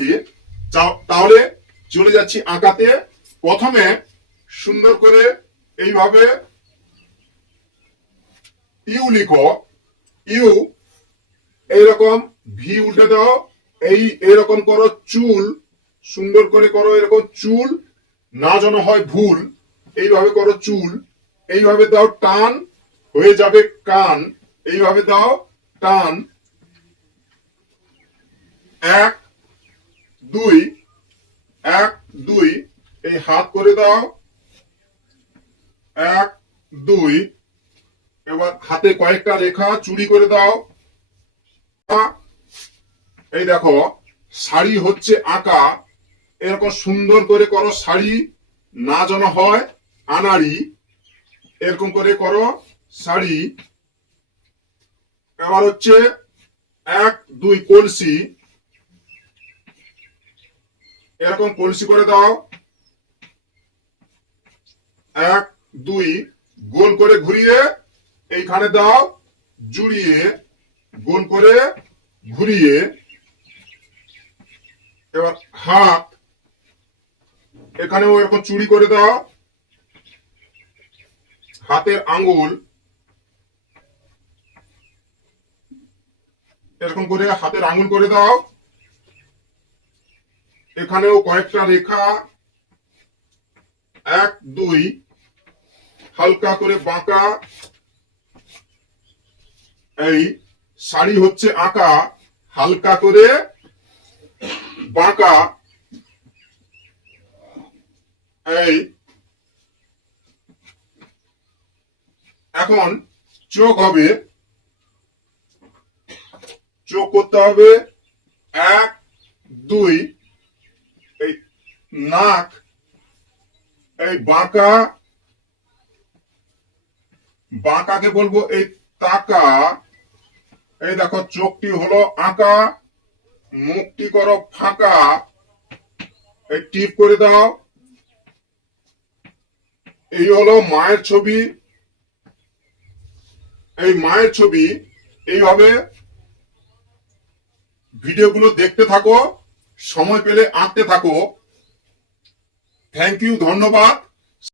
আঁকাতে। তাহলে চলে যাচ্ছি আঁকাতে। প্রথমে সুন্দর করে এইভাবে ইউ লিখো, ইউ, এইরকম ভি উল্টে দাও, এইরকম করো চুল, সুন্দর করে করো এরকম চুল, না যেন হয় ভুল, এইভাবে করো চুল, এইভাবে দাও টান, হয়ে যাবে কান, এইভাবে দাও টান, 1 2 1 2, এই হাত করে দাও 1 2, এবার হাতে কয়েকটা রেখা চুড়ি করে দাও। এই দেখো শাড়ি হচ্ছে আঁকা, এরকম সুন্দর করে করো শাড়ি, না যেন হয় আনাড়ি, এরকম করে করো শাড়ি। এবার হচ্ছে 1 2 কলসি, এরকম কলসি করে দাও, 1 2, গোল করে ঘুরিয়ে এইখানে দাও জুড়িয়ে, গোল করে ঘুরিয়ে। এবার হাত, এখানেও এরকম চুড়ি করে দাও, হাতের আঙ্গুল এরকম করে হাতের আঙ্গুল করে দাও, এখানেও কয়েকটা রেখা 1 2, হালকা করে বাঁকা। এই শাড়ি হচ্ছে আঁকা, হালকা করে বাঁকা। এই এখন চোখ হবে, চোখ করতে হবে 1 2, এই নাক, এই বাঁকা, বাঁকাকে বলবো এই তাকা। এই দেখো চোখটি হলো আঁকা, মুখটি করো ফাঁকা, এই টিপ করে দাও। এই হলো মায়ের ছবি, এই মায়ের ছবি। এইভাবে ভিডিওগুলো দেখতে থাকো, সময় পেলে আঁকতে থাকো। থ্যাংক ইউ, ধন্যবাদ।